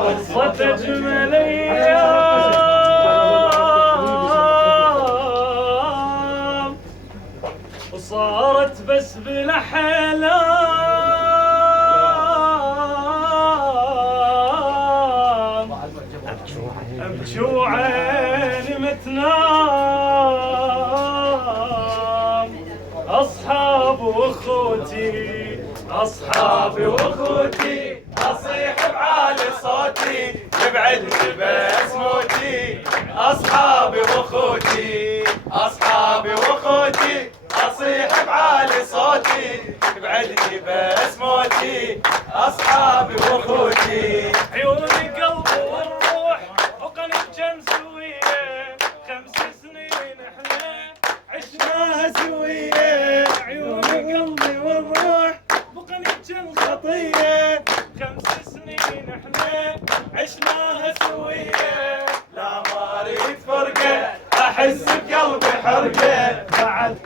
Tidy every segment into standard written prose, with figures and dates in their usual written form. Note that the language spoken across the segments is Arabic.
قصة أجمل أيام وصارت بس بالأحلام أبكي وعيني متنام أصحاب وأخوتي أصحابي وأخوتي أصيح بعالي صوتي يبعدني بس موتي أصحابي وأخوتي أصحابي وأخوتي أصيح بعالي صوتي يبعدني بس موتي أصحابي وأخوتي عيوني قلبي والروح وقلب جم سوية 5 سنين احنا عشناها سوية عيوني قلبي والروح وقلب جم خطية 5 سنين احنا عشناها سوية لا ما اريد فرقة احس بقلبي حرقة بعد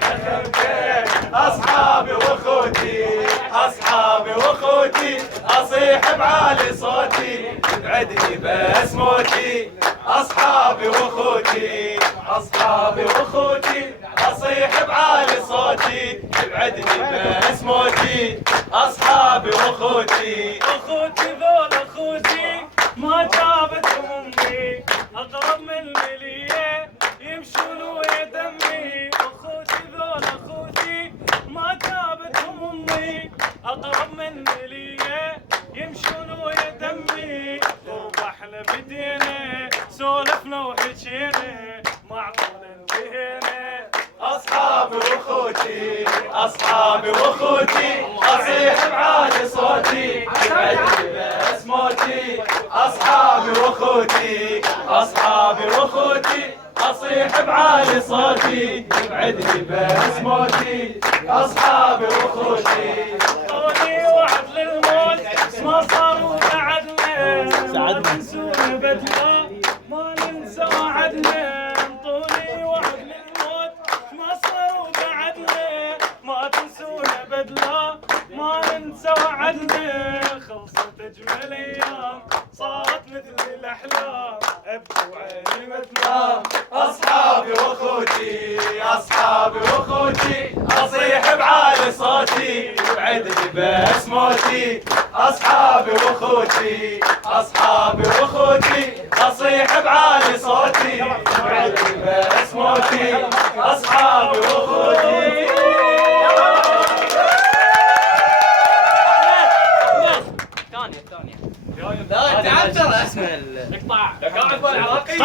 خرقة اصحابي واخوتي اصحابي واخوتي اصيح بعالي صوتي يبعدني بس موتي اصحابي واخوتي اصحابي واخوتي اصيح بعالي صوتي يبعدني بس موتي اصحابي واخوتي اخوتي ذول اخوتي ما جابتهم امي اقرب من المليه يمشون ويا دمي اخوتي ذول اخوتي ما جابتهم امي اقرب من المليه يمشون ويا دمي وربحنا بدينا سولفنا وحكينا معقول انتهينا اصحابي واخوتي اصحابي واخوتي اصيح بعالي صوتي يبعدني بس موتي اصحابي واخوتي اصحابي واخوتي اصيح بعالي صوتي يبعدني بس موتي اصحابي واخوتي طوني وعد للموت ما صار وقعدنا ما تنسونا بدلا ما ننسى وعدنا طوني وعد للموت ما صار وقعدنا ما تنسونا بدلا ما ننسى وعدنا خلصت اجمل ايام صارت مثل الاحلام ابكي وعيني متنام اصحابي واخوتي اصحابي واخوتي اصيح بعالي صوتي يبعدني بس موتي اصحابي واخوتي اصحابي واخوتي اصيح بعالي صوتي يبعدني بس موتي اصحابي واخوتي لا تعال ترى اسمه اقطع العراقي